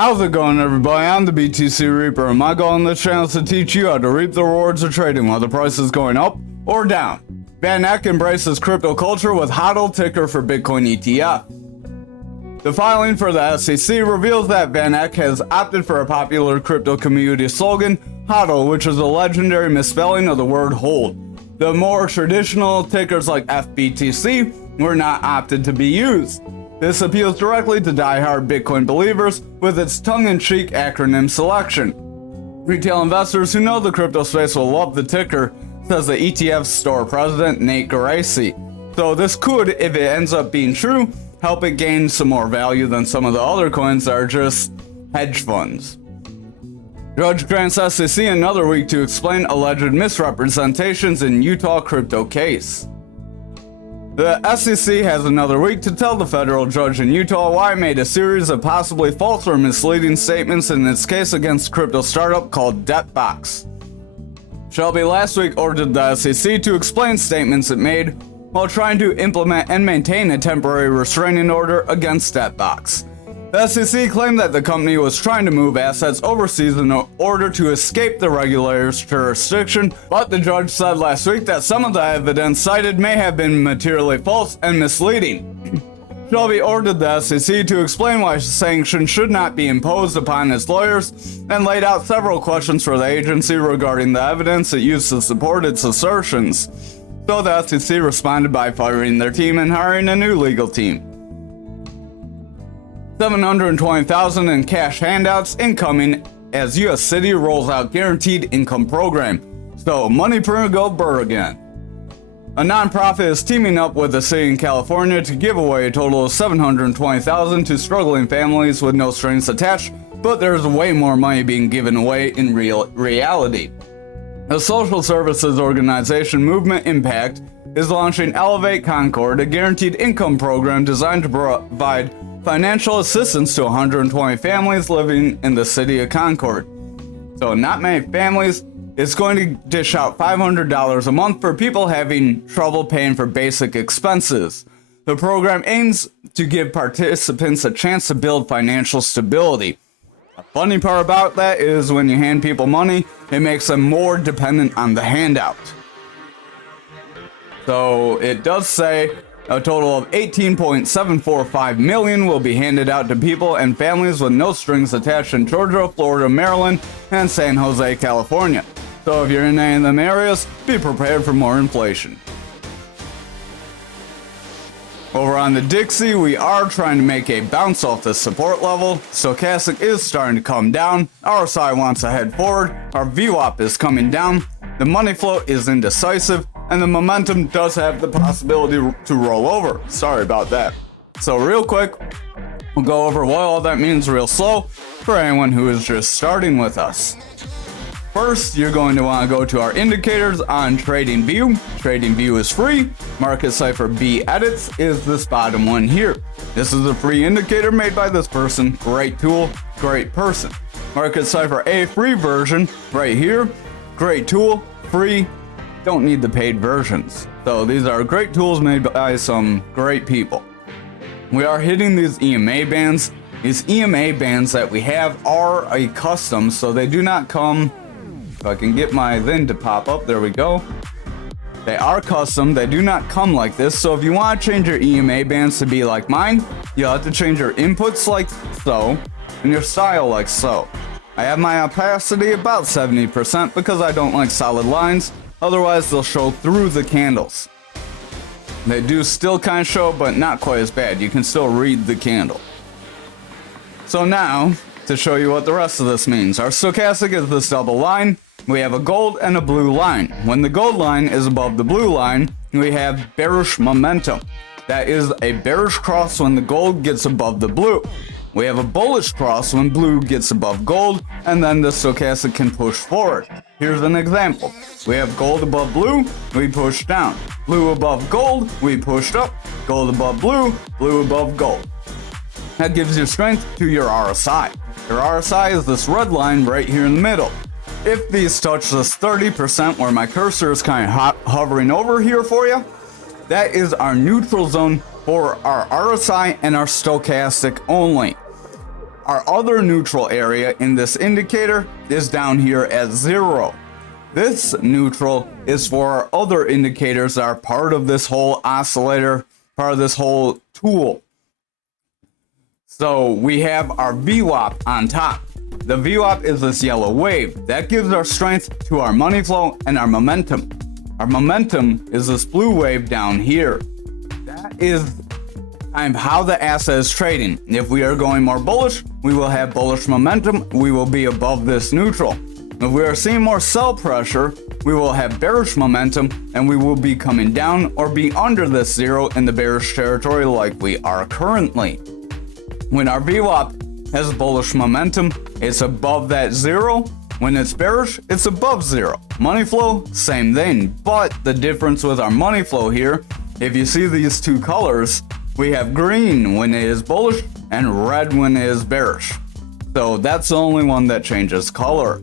How's it going, everybody? I'm the BTC Reaper, and my goal on this channel is to teach you how to reap the rewards of trading while the price is going up or down. Van Eck embraces crypto culture with HODL ticker for Bitcoin ETF. The filing for the SEC reveals that Van Eck has opted for a popular crypto community slogan, HODL, which is a legendary misspelling of the word hold. The more traditional tickers like FBTC were not opted to be used. This appeals directly to die-hard Bitcoin believers with its tongue-in-cheek acronym selection. Retail investors who know the crypto space will love the ticker, says the ETF store president Nate Geraci. So this could, if it ends up being true, help it gain some more value than some of the other coins that are just hedge funds. Judge grants SEC another week to explain alleged misrepresentations in Utah crypto case. The SEC has another week to tell the federal judge in Utah why it made a series of possibly false or misleading statements in its case against crypto startup called Debtbox. Shelby last week ordered the SEC to explain statements it made while trying to implement and maintain a temporary restraining order against Debtbox. The SEC claimed that the company was trying to move assets overseas in order to escape the regulator's jurisdiction, but the judge said last week that some of the evidence cited may have been materially false and misleading. Shelby ordered the SEC to explain why sanctions should not be imposed upon its lawyers and laid out several questions for the agency regarding the evidence it used to support its assertions. So the SEC responded by firing their team and hiring a new legal team. $720,000 in cash handouts incoming as U.S. City rolls out guaranteed income program. So money per go burr again. A nonprofit is teaming up with a city in California to give away a total of $720,000 to struggling families with no strings attached, but there's way more money being given away in reality. The social services organization Movement Impact is launching Elevate Concord, a guaranteed income program designed to provide financial assistance to 120 families living in the city of Concord. So not many families. It's going to dish out $500 a month for people having trouble paying for basic expenses. The program aims to give participants a chance to build financial stability. The funny part about that is when you hand people money, it makes them more dependent on the handout. So it does say a total of $18.745 million will be handed out to people and families with no strings attached in Georgia, Florida, Maryland, and San Jose, California. So if you're in any of them areas, be prepared for more inflation. Over on the Dixie, we are trying to make a bounce off the support level. Stochastic is starting to come down. RSI wants to head forward. Our VWAP is coming down. The money flow is indecisive. And the momentum does have the possibility to roll over. Sorry about that. So real quick, we'll go over what all that means real slow for anyone who is just starting with us. First, you're going to want to go to our indicators on TradingView. TradingView is free. Market Cipher B Edits is this bottom one here. This is a free indicator made by this person. Great tool, great person. Market Cipher A free version right here. Great tool, free. Don't need the paid versions. So these are great tools made by some great people. We are hitting these EMA bands. These EMA bands that we have are a custom, so they do not come. If I can get my thing to pop up, there we go. They are custom, they do not come like this. So if you want to change your EMA bands to be like mine, you'll have to change your inputs like so, and your style like so. I have my opacity about 70% because I don't like solid lines. Otherwise, they'll show through the candles. They do still kind of show, but not quite as bad. You can still read the candle. So now, to show you what the rest of this means. Our stochastic is this double line. We have a gold and a blue line. When the gold line is above the blue line, we have bearish momentum. That is a bearish cross when the gold gets above the blue. We have a bullish cross when blue gets above gold, and then the stochastic can push forward. Here's an example. We have gold above blue, we push down. Blue above gold, we pushed up. Gold above blue, blue above gold. That gives you strength to your RSI. Your RSI is this red line right here in the middle. If these touch this 30% where my cursor is kind of hovering over here for you, that is our neutral zone for our RSI and our stochastic only. Our other neutral area in this indicator is down here at 0. This neutral is for our other indicators that are part of this whole oscillator, part of this whole tool. So we have our VWAP on top. The VWAP is this yellow wave. That gives our strength to our money flow and our momentum. Our momentum is this blue wave down here. That is how the asset is trading. If we are going more bullish, we will have bullish momentum. We will be above this neutral. If we are seeing more sell pressure, we will have bearish momentum and we will be coming down or be under this 0 in the bearish territory like we are currently. When our VWAP has bullish momentum, it's above that 0. When it's bearish, it's above 0. Money flow, same thing. But the difference with our money flow here, if you see these two colors, we have green when it is bullish and red when it is bearish. So that's the only one that changes color.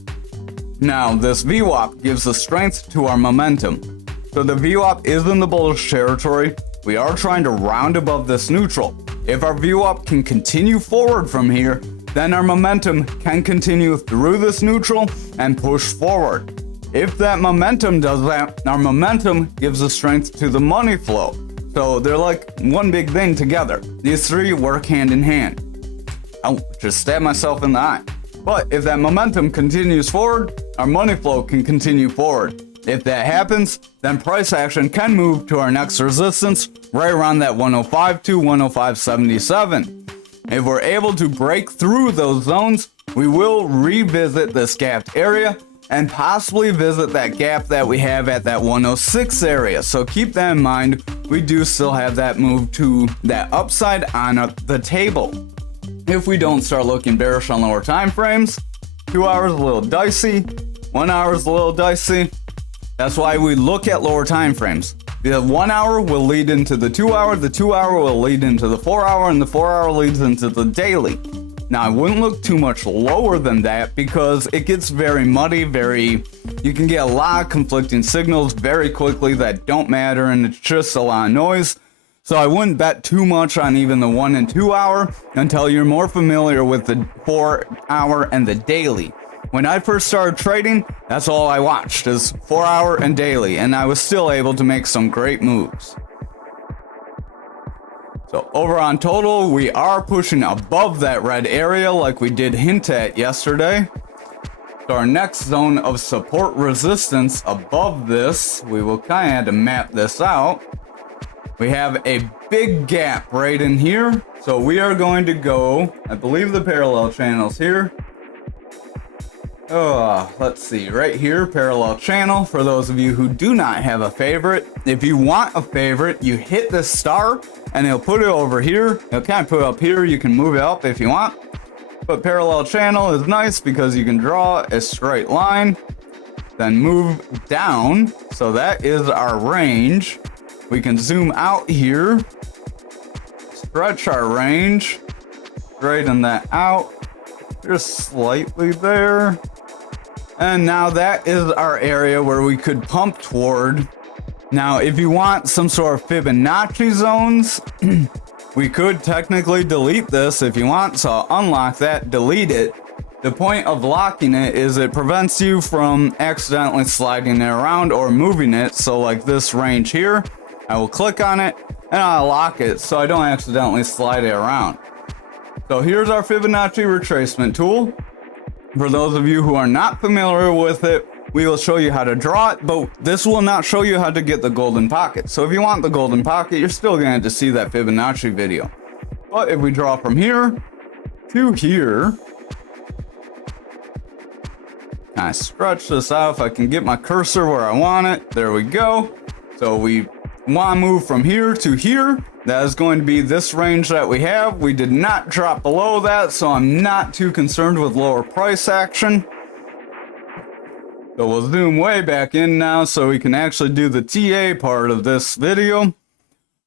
Now, this VWAP gives the strength to our momentum. So the VWAP is in the bullish territory. We are trying to round above this neutral. If our VWAP can continue forward from here, then our momentum can continue through this neutral and push forward. If that momentum does that, our momentum gives the strength to the money flow. So they're like one big thing together. These three work hand in hand. I'll just stab myself in the eye. But if that momentum continues forward, our money flow can continue forward. If that happens, then price action can move to our next resistance right around that 105 to 105.77. If we're able to break through those zones, we will revisit this gapped area and possibly visit that gap that we have at that 106 area. So keep that in mind. We do still have that move to that upside on the table. If we don't start looking bearish on lower time frames, 2 hours a little dicey, 1 hour is a little dicey. That's why we look at lower time frames. The 1 hour will lead into the 2 hour, the 2 hour will lead into the 4 hour, and the 4 hour leads into the daily. Now, I wouldn't look too much lower than that because it gets very muddy, you can get a lot of conflicting signals very quickly that don't matter, and it's just a lot of noise. So I wouldn't bet too much on even the 1 and 2 hour until you're more familiar with the 4 hour and the daily. When I first started trading, that's all I watched is 4 hour and daily, and I was still able to make some great moves. So over on total, we are pushing above that red area like we did hint at yesterday. So our next zone of support resistance above this, we will kind of have to map this out. We have a big gap right in here. So we are going to go, I believe the parallel channel's here. Let's see, right here, parallel channel. For those of you who do not have a favorite, if you want a favorite, you hit the star and it'll put it over here. It'll kind of put it up here. You can move it up if you want. But parallel channel is nice because you can draw a straight line, then move down. So that is our range. We can zoom out here, stretch our range, straighten that out, just slightly there. And now that is our area where we could pump toward. Now, if you want some sort of Fibonacci zones, we could technically delete this if you want. So I'll unlock that, delete it. The point of locking it is it prevents you from accidentally sliding it around or moving it. So like this range here, I will click on it and I'll lock it so I don't accidentally slide it around. So here's our Fibonacci retracement tool. For those of you who are not familiar with it, we will show you how to draw it, but this will not show you how to get the golden pocket. So if you want the golden pocket, you're still going to have to see that Fibonacci video. But if we draw from here to here, kind of stretch this out. If I can get my cursor where I want it, there we go. So we want to move from here to here. That is going to be this range that we have. We did not drop below that, so I'm not too concerned with lower price action. So we'll zoom way back in now so we can actually do the TA part of this video.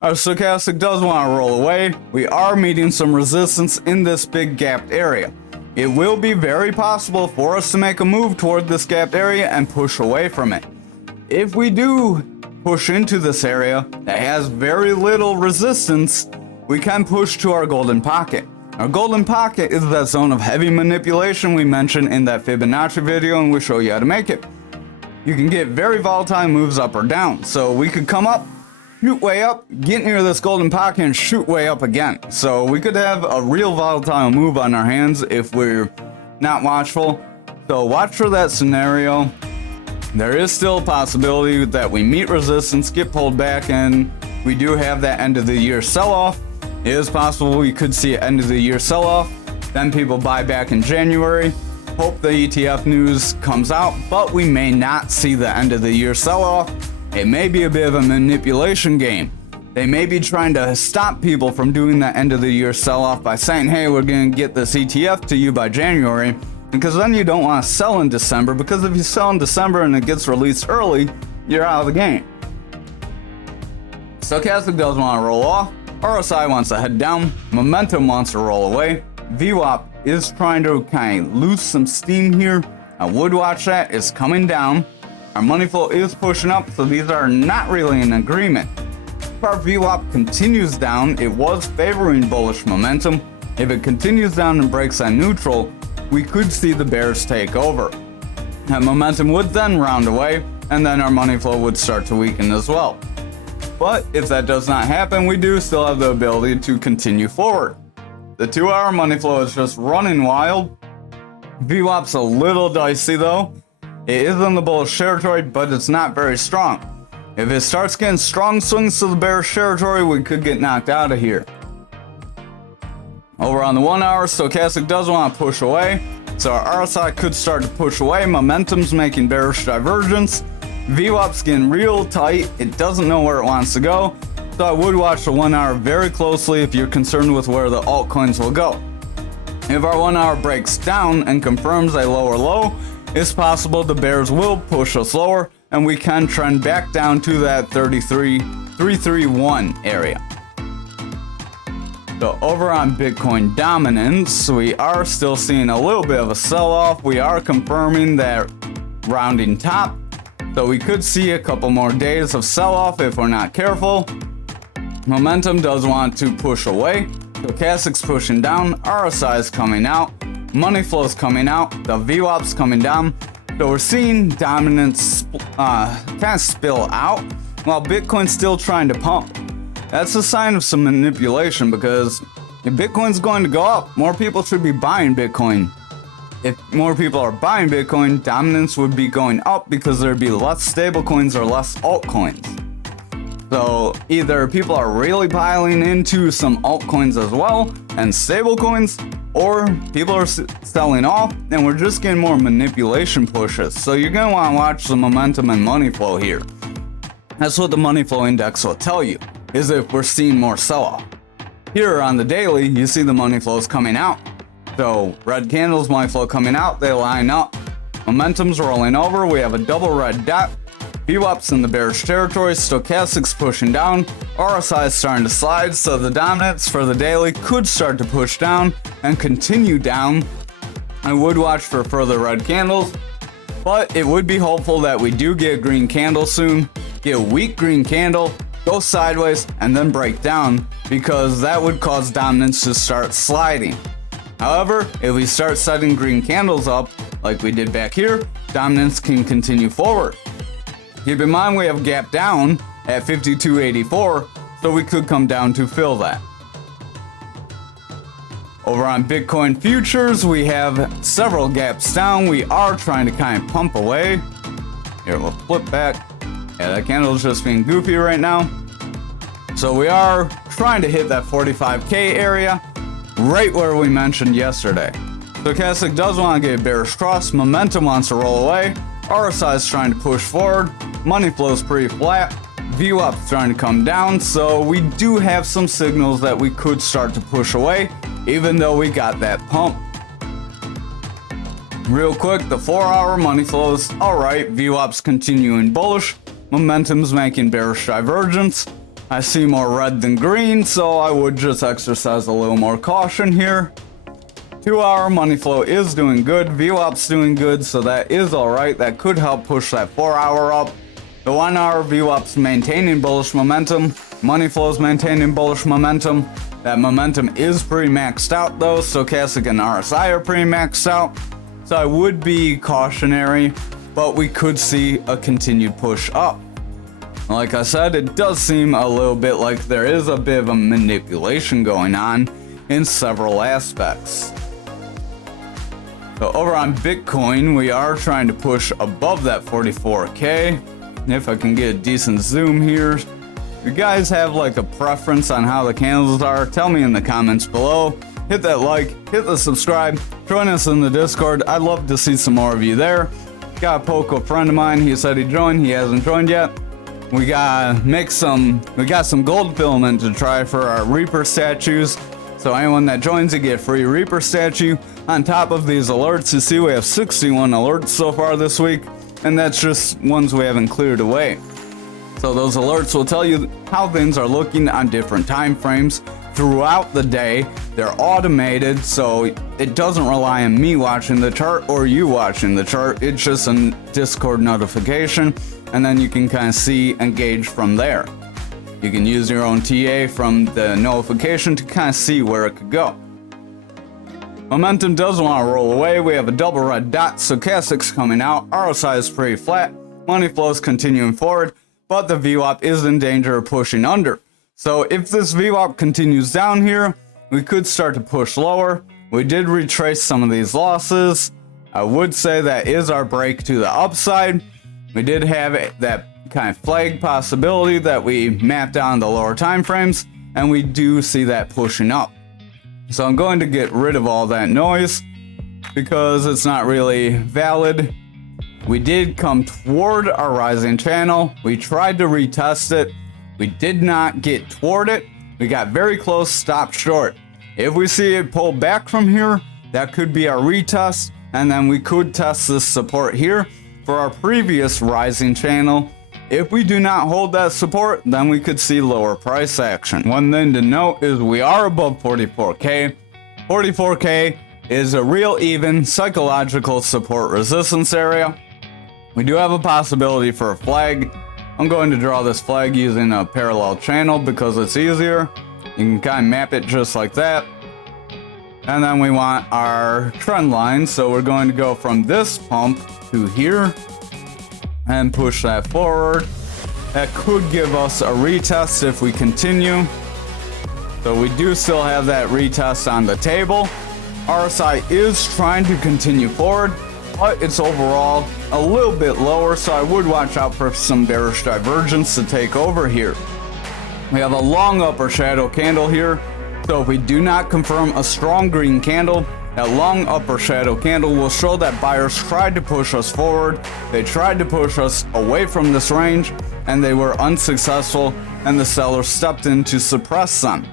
Our stochastic does want to roll away. We are meeting some resistance in this big gapped area. It will be very possible for us to make a move toward this gapped area and push away from it. If we do push into this area that has very little resistance, we can push to our golden pocket. Our golden pocket is that zone of heavy manipulation we mentioned in that Fibonacci video, and we show you how to make it. You can get very volatile moves up or down. So we could come up, shoot way up, get near this golden pocket, and shoot way up again. So we could have a real volatile move on our hands if we're not watchful. So watch for that scenario. There is still a possibility that we meet resistance, get pulled back, and we do have that end of the year sell-off. It is possible we could see an end of the year sell-off, then people buy back in January, hope the ETF news comes out, but we may not see the end of the year sell-off. It may be a bit of a manipulation game. They may be trying to stop people from doing that end of the year sell-off by saying, hey, we're going to get this ETF to you by January, because then you don't want to sell in December, because if you sell in December and it gets released early, you're out of the game. Stochastic does want to roll off, RSI wants to head down, momentum wants to roll away, VWAP is trying to kind of lose some steam here. I would watch that, it's coming down. Our money flow is pushing up, so these are not really in agreement. If our VWAP continues down, it was favoring bullish momentum. If it continues down and breaks on neutral, we could see the bears take over. That momentum would then round away, and then our money flow would start to weaken as well. But if that does not happen, we do still have the ability to continue forward. The 2-hour money flow is just running wild. VWAP's a little dicey though. It is in the bullish territory, but it's not very strong. If it starts getting strong swings to the bearish territory, we could get knocked out of here. Over on the 1 hour, stochastic does want to push away, so our RSI could start to push away. Momentum's making bearish divergence. VWAP's getting real tight. It doesn't know where it wants to go, so I would watch the 1 hour very closely if you're concerned with where the altcoins will go. If our 1 hour breaks down and confirms a lower low, it's possible the bears will push us lower, and we can trend back down to that 331 area. So over on Bitcoin dominance, we are still seeing a little bit of a sell-off. We are confirming that rounding top, so we could see a couple more days of sell-off if we're not careful. Momentum does want to push away. Stochastic's pushing down, RSI is coming out, money flow is coming out, the VWAP's coming down. So we're seeing dominance kind of spill out while Bitcoin's still trying to pump. That's a sign of some manipulation, because if Bitcoin's going to go up, more people should be buying Bitcoin. If more people are buying Bitcoin, dominance would be going up because there'd be less stable coins or less altcoins. So either people are really piling into some altcoins as well and stable coins, or people are selling off and we're just getting more manipulation pushes. So you're going to want to watch the momentum and money flow here. That's what the money flow index will tell you, is if we're seeing more sell-off. Here on the daily, you see the money flows coming out. So red candles, money flow coming out, they line up. Momentum's rolling over, we have a double red dot. VWAP's in the bearish territory, stochastic's pushing down, RSI is starting to slide, so the dominance for the daily could start to push down and continue down. I would watch for further red candles, but it would be hopeful that we do get a green candle soon, get a weak green candle, go sideways, and then break down, because that would cause dominance to start sliding. However, if we start setting green candles up, like we did back here, dominance can continue forward. Keep in mind we have gap down at 52.84, so we could come down to fill that. Over on Bitcoin futures, we have several gaps down. We are trying to kind of pump away. Here, we'll flip back. Yeah, that candle is just being goofy right now. So we are trying to hit that 45K area, right where we mentioned yesterday. Stochastic does want to get a bearish cross, momentum wants to roll away, RSI is trying to push forward, money flow is pretty flat, VWAP's trying to come down, so we do have some signals that we could start to push away, even though we got that pump. Real quick, the 4-hour money flow is alright, VWAP's continuing bullish, momentum's making bearish divergence. I see more red than green, so I would just exercise a little more caution here. 2-hour money flow is doing good, VWAP's doing good, so that is alright. That could help push that 4-hour up. The 1-hour VWAP's maintaining bullish momentum, money flow's maintaining bullish momentum. That momentum is pretty maxed out though. Stochastic and RSI are pretty maxed out. So I would be cautionary, but we could see a continued push up. Like I said, it does seem a little bit like there is a bit of a manipulation going on in several aspects. So over on Bitcoin, we are trying to push above that 44K. If I can get a decent zoom here. If you guys have like a preference on how the candles are, tell me in the comments below. Hit that like, hit the subscribe, join us in the Discord. I'd love to see some more of you there. Got a poke a friend of mine, he said he joined, he hasn't joined yet. We got some gold filament to try for our Reaper statues. So anyone that joins, you get a free Reaper statue. On top of these alerts, you see we have 61 alerts so far this week, and that's just ones we haven't cleared away. So those alerts will tell you how things are looking on different time frames throughout the day. They're automated, so it doesn't rely on me watching the chart or you watching the chart. It's just a Discord notification, and then you can kind of see and gauge from there. You can use your own TA from the notification to kind of see where it could go. Momentum does want to roll away. We have a double red dot. Stochastic's coming out. RSI is pretty flat. Money flow is continuing forward, but the VWAP is in danger of pushing under. So if this VWAP continues down here, we could start to push lower. We did retrace some of these losses. I would say that is our break to the upside. We did have that kind of flag possibility that we mapped down the lower time frames, and we do see that pushing up. So I'm going to get rid of all that noise because it's not really valid. We did come toward our rising channel. We tried to retest it. We did not get toward it. We got very close, stopped short. If we see it pull back from here, that could be our retest, and then we could test this support here for our previous rising channel. If we do not hold that support, then we could see lower price action. One thing to note is we are above 44K. 44K is a real even psychological support resistance area. We do have a possibility for a flag. I'm going to draw this flag using a parallel channel because it's easier. You can kind of map it just like that. And then we want our trend line. So we're going to go from this pump to here and push that forward. That could give us a retest if we continue. So we do still have that retest on the table. RSI is trying to continue forward, but it's overall a little bit lower, so I would watch out for some bearish divergence to take over here. We have a long upper shadow candle here, so if we do not confirm a strong green candle, that long upper shadow candle will show that buyers tried to push us forward. They tried to push us away from this range, and they were unsuccessful, and the sellers stepped in to suppress them.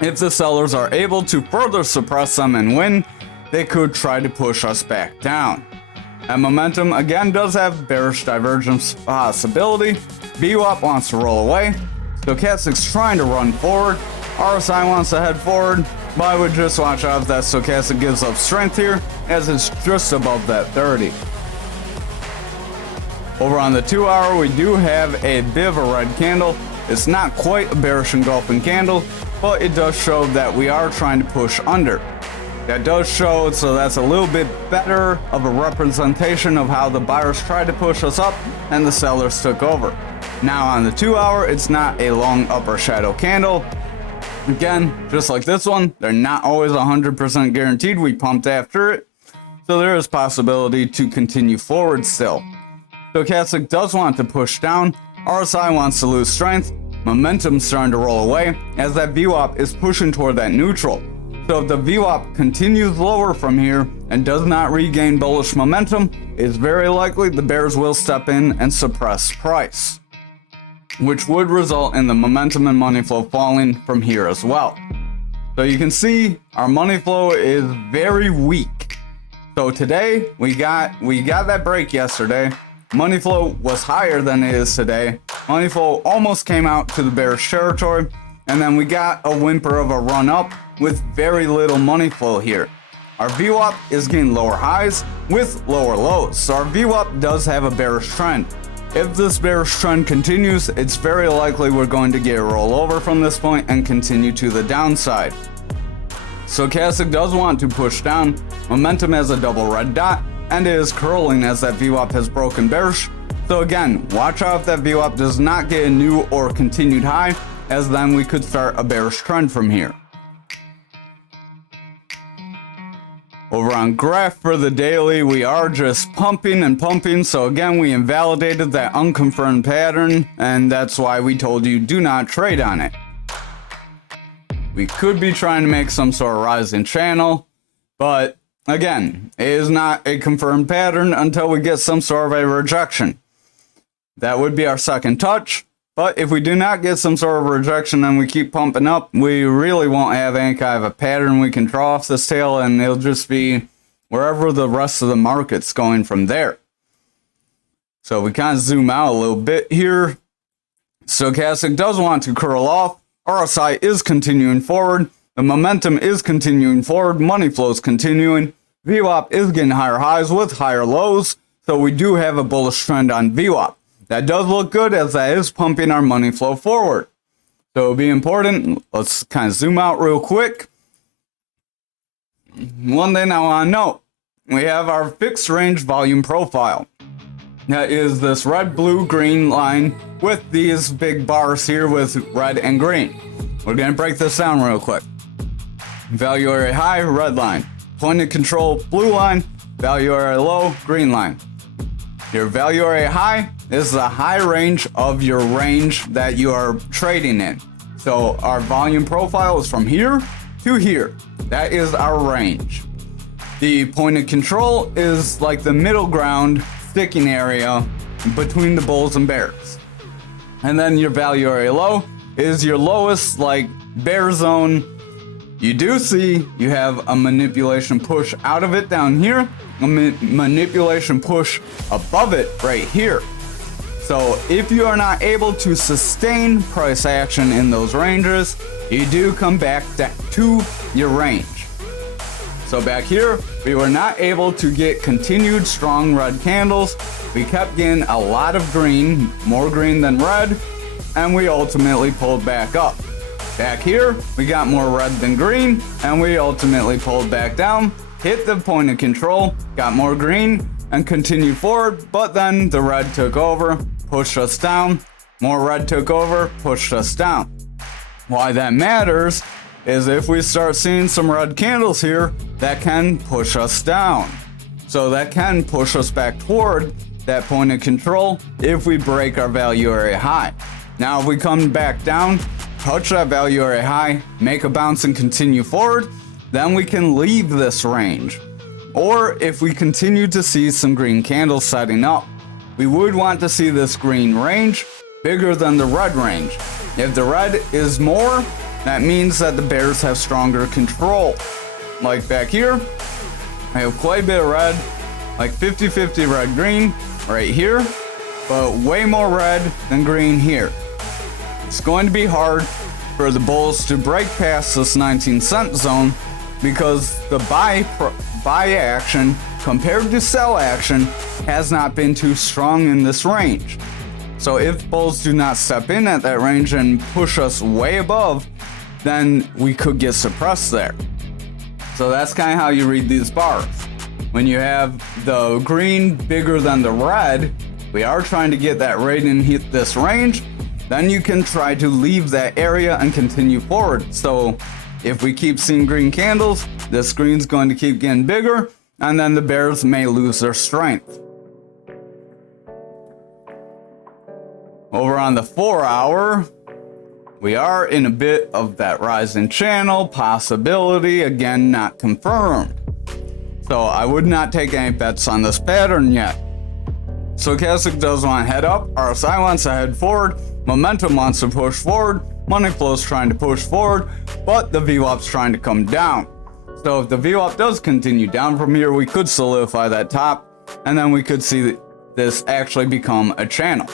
If the sellers are able to further suppress them and win, they could try to push us back down. And momentum again does have bearish divergence possibility. VWAP wants to roll away. Stochastic's trying to run forward. RSI wants to head forward, but I would just watch out if that Stochastic gives up strength here, as it's just above that 30. Over on the 2 hour, we do have a bit of a red candle. It's not quite a bearish engulfing candle, but it does show that we are trying to push under. That does show, so that's a little bit better of a representation of how the buyers tried to push us up and the sellers took over. Now on the 2 hour, it's not a long upper shadow candle. Again, just like this one, they're not always 100% guaranteed. We pumped after it, so there is possibility to continue forward still. Stochastic does want to push down. RSI wants to lose strength. Momentum's starting to roll away as that VWAP is pushing toward that neutral. So if the VWAP continues lower from here and does not regain bullish momentum, it's very likely the bears will step in and suppress price, which would result in the momentum and money flow falling from here as well. So you can see our money flow is very weak. So today we got that break yesterday. Money flow was higher than it is today. Money flow almost came out to the bearish territory, and then we got a whimper of a run up with very little money flow here. Our VWAP is getting lower highs with lower lows, so our VWAP does have a bearish trend. If this bearish trend continues, it's very likely we're going to get a rollover from this point and continue to the downside. Stochastic does want to push down. Momentum has a double red dot and it is curling as that VWAP has broken bearish. So again, watch out if that VWAP does not get a new or continued high, as then we could start a bearish trend from here. Over on graph for the daily, we are just pumping and pumping. So again, we invalidated that unconfirmed pattern, and that's why we told you do not trade on it. We could be trying to make some sort of rising channel, but again, it is not a confirmed pattern until we get some sort of a rejection. That would be our second touch. But if we do not get some sort of rejection and we keep pumping up, we really won't have any kind of a pattern we can draw off this tail, and it'll just be wherever the rest of the market's going from there. So we kind of zoom out a little bit here. Stochastic does want to curl off. RSI is continuing forward. The momentum is continuing forward. Money flow is continuing. VWAP is getting higher highs with higher lows. So we do have a bullish trend on VWAP. That does look good, as that is pumping our money flow forward. So it'll be important. Let's kind of zoom out real quick. One thing I want to note, we have our fixed range volume profile. That is this red, blue, green line with these big bars here with red and green. We're going to break this down real quick. Value area high, red line. Point of control, blue line. Value area low, green line. Your value area high is the high range of your range that you are trading in. So our volume profile is from here to here. That is our range. The point of control is like the middle ground sticking area between the bulls and bears. And then your value area low is your lowest like bear zone. You do see you have a manipulation push out of it down here, a manipulation push above it right here. So if you are not able to sustain price action in those ranges, you do come back to your range. So back here, we were not able to get continued strong red candles. We kept getting a lot of green, more green than red, and we ultimately pulled back up. Back here, we got more red than green, and we ultimately pulled back down, hit the point of control, got more green, and continued forward, but then the red took over, pushed us down, more red took over, pushed us down. Why that matters is if we start seeing some red candles here, that can push us down. So that can push us back toward that point of control if we break our value area high. Now if we come back down, touch that value area high, make a bounce and continue forward, then we can leave this range. Or if we continue to see some green candles setting up, we would want to see this green range bigger than the red range. If the red is more, that means that the bears have stronger control. Like back here, I have quite a bit of red, like 50-50 red-green right here, but way more red than green here. It's going to be hard for the bulls to break past this 19-cent zone because the buy action compared to sell action has not been too strong in this range. So if bulls do not step in at that range and push us way above, then we could get suppressed there. So that's kind of how you read these bars. When you have the green bigger than the red, we are trying to get that red and hit this range, then you can try to leave that area and continue forward. So if we keep seeing green candles, this green's going to keep getting bigger, and then the bears may lose their strength. Over on the 4 hour, we are in a bit of that rising channel possibility, again not confirmed. So I would not take any bets on this pattern yet. Stochastic does want to head up, RSI wants to head forward, momentum wants to push forward, money flow is trying to push forward, but the VWAP's trying to come down. So if the VWAP does continue down from here, we could solidify that top, and then we could see this actually become a channel.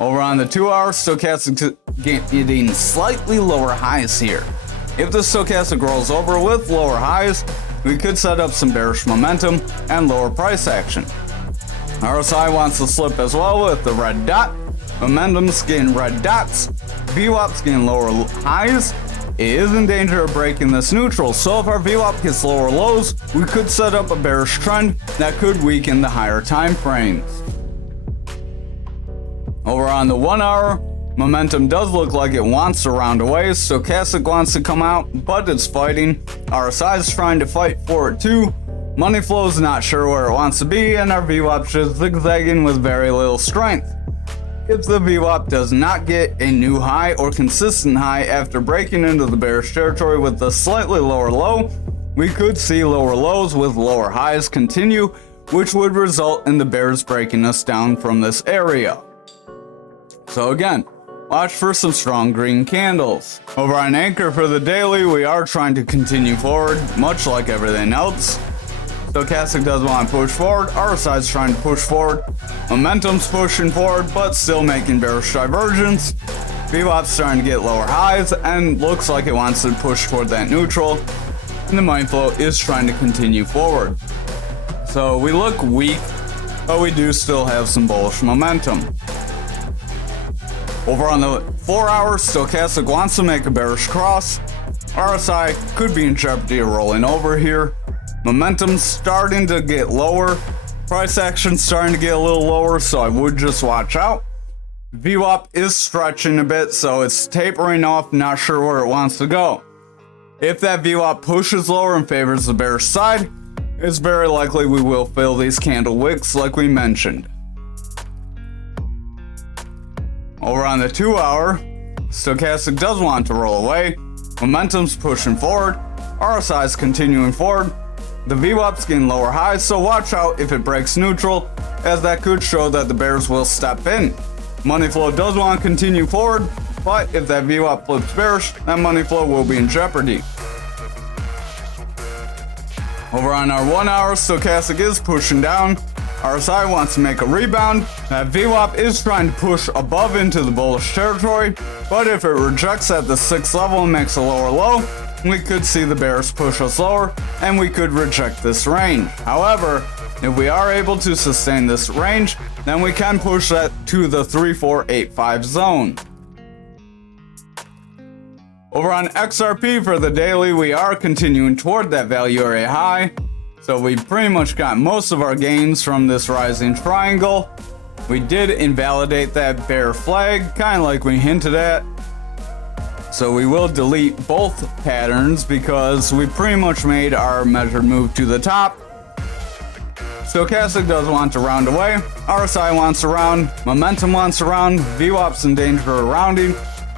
Over on the 2 hour, stochastic getting slightly lower highs here. If the stochastic rolls over with lower highs, we could set up some bearish momentum and lower price action. RSI wants to slip as well with the red dot. Momentum's getting red dots. VWAP's getting lower highs. It is in danger of breaking this neutral, so if our VWAP gets lower lows, we could set up a bearish trend that could weaken the higher time frames. Over on the 1 hour, momentum does look like it wants to round away. Stochastic wants to come out, but it's fighting. RSI is trying to fight for it too. Money flow is not sure where it wants to be, and our VWAP is zigzagging with very little strength. If the VWAP does not get a new high or consistent high after breaking into the bearish territory with a slightly lower low, we could see lower lows with lower highs continue, which would result in the bears breaking us down from this area. So again, watch for some strong green candles. Over on Anchor for the daily, we are trying to continue forward, much like everything else. Stochastic does want to push forward, RSI is trying to push forward, momentum's pushing forward but still making bearish divergence. VWAP's starting to get lower highs and looks like it wants to push toward that neutral, and the money flow is trying to continue forward. So we look weak, but we do still have some bullish momentum. Over on the 4 hours, Stochastic wants to make a bearish cross. RSI could be in jeopardy of rolling over here. Momentum's starting to get lower. Price action's starting to get a little lower, so I would just watch out. VWAP is stretching a bit, so it's tapering off, not sure where it wants to go. If that VWAP pushes lower and favors the bearish side, it's very likely we will fill these candle wicks like we mentioned. Over on the 2 hour, Stochastic does want to roll away. Momentum's pushing forward. RSI is continuing forward. The VWAP's getting lower highs, so watch out if it breaks neutral, as that could show that the bears will step in. Money flow does want to continue forward, but if that VWAP flips bearish, that money flow will be in jeopardy. Over on our 1 hour, Stochastic is pushing down. RSI wants to make a rebound. That VWAP is trying to push above into the bullish territory, but if it rejects at the 6th level and makes a lower low, we could see the bears push us lower and we could reject this range. However, if we are able to sustain this range, then we can push that to the 3485 zone. Over on XRP for the daily, we are continuing toward that value area high. So we pretty much got most of our gains from this rising triangle. We did invalidate that bear flag, kind of like we hinted at. So we will delete both patterns because we pretty much made our measured move to the top. Stochastic does want to round away. RSI wants to round. Momentum wants to round. VWAP's in danger of rounding.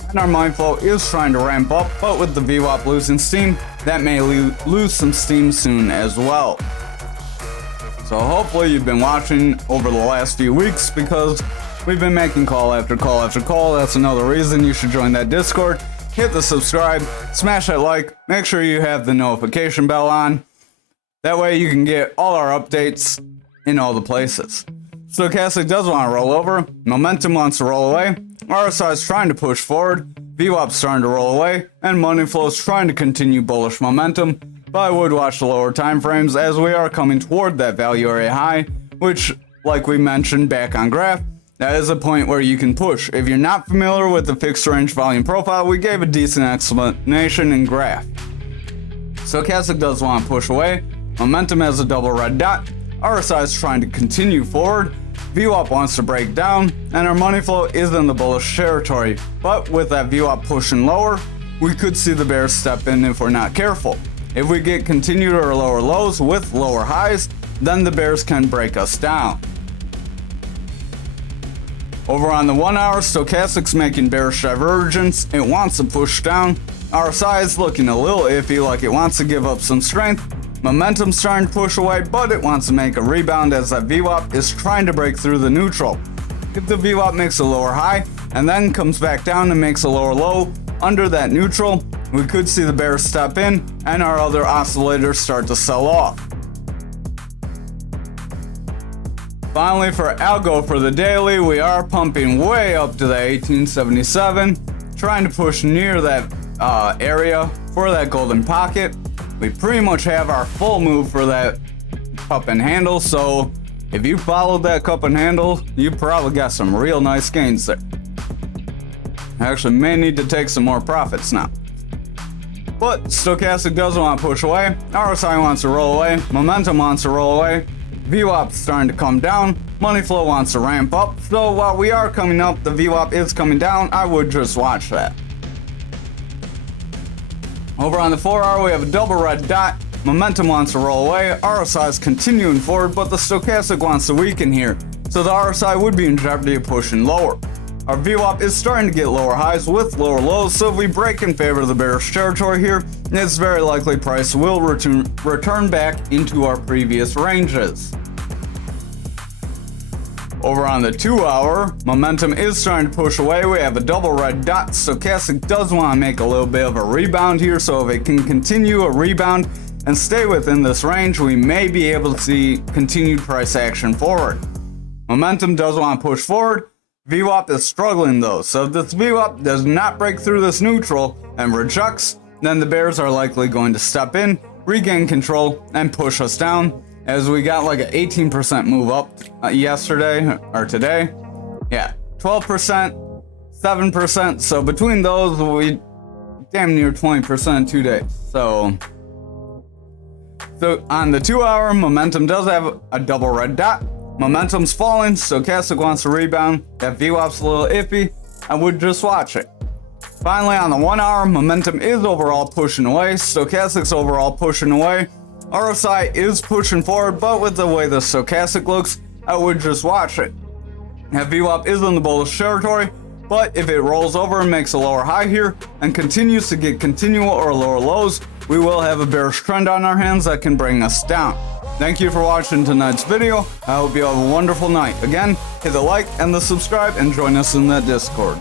And our money flow is trying to ramp up, but with the VWAP losing steam, that may lose some steam soon as well. So hopefully you've been watching over the last few weeks because we've been making call after call after call. That's another reason you should join that Discord. Hit the subscribe, smash that like, make sure you have the notification bell on. That way you can get all our updates in all the places. Stochastic does want to roll over, momentum wants to roll away, RSI is trying to push forward, VWAP's starting to roll away, and money flow is trying to continue bullish momentum, but I would watch the lower time frames as we are coming toward that value area high, which, like we mentioned back on graph, that is a point where you can push. If you're not familiar with the fixed range volume profile, we gave a decent explanation in graph. Stochastic does want to push away, momentum has a double red dot, RSI is trying to continue forward, VWAP wants to break down, and our money flow is in the bullish territory. But with that VWAP pushing lower, we could see the bears step in if we're not careful. If we get continued or lower lows with lower highs, then the bears can break us down. Over on the 1 hour, Stochastic's making bearish divergence. It wants to push down. RSI is looking a little iffy, like it wants to give up some strength. Momentum's trying to push away, but it wants to make a rebound as that VWAP is trying to break through the neutral. If the VWAP makes a lower high and then comes back down and makes a lower low under that neutral, we could see the bears step in and our other oscillators start to sell off. Finally, for Algo for the daily, we are pumping way up to the 1877, trying to push near that area for that golden pocket. We pretty much have our full move for that cup and handle, so If you followed that cup and handle, you probably got some real nice gains there. Actually may need to take some more profits now. But stochastic doesn't want to push away, RSI wants to roll away, momentum wants to roll away, VWAP's starting to come down, money flow wants to ramp up, so while we are coming up, the VWAP is coming down, I would just watch that. Over on the 4 hour, we have a double red dot. Momentum wants to roll away, RSI is continuing forward, but the stochastic wants to weaken here, so the RSI would be in jeopardy of pushing lower. Our VWAP is starting to get lower highs with lower lows, so if we break in favor of the bearish territory here, it's very likely price will return back into our previous ranges. Over on the 2 hour, momentum is starting to push away. We have a double red dot. Stochastic does want to make a little bit of a rebound here, so if it can continue a rebound and stay within this range, we may be able to see continued price action forward. Momentum does want to push forward. VWAP is struggling though, so if this VWAP does not break through this neutral and rejects, then the bears are likely going to step in, regain control, and push us down, as we got like an 18% move up yesterday, or today. Yeah, 12%, 7%, so between those, we damn near 20% in 2 days. So on the 2 hour, momentum does have a double red dot. Momentum's falling, stochastic wants to rebound, that VWAP's a little iffy, I would just watch it. Finally, on the 1 hour, momentum is overall pushing away, stochastic's overall pushing away, RSI is pushing forward, but with the way the stochastic looks, I would just watch it. That VWAP is in the bullish territory, but if it rolls over and makes a lower high here, and continues to get continual or lower lows, we will have a bearish trend on our hands that can bring us down. Thank you for watching tonight's video. I hope you have a wonderful night. Again, hit the like and the subscribe and join us in that Discord.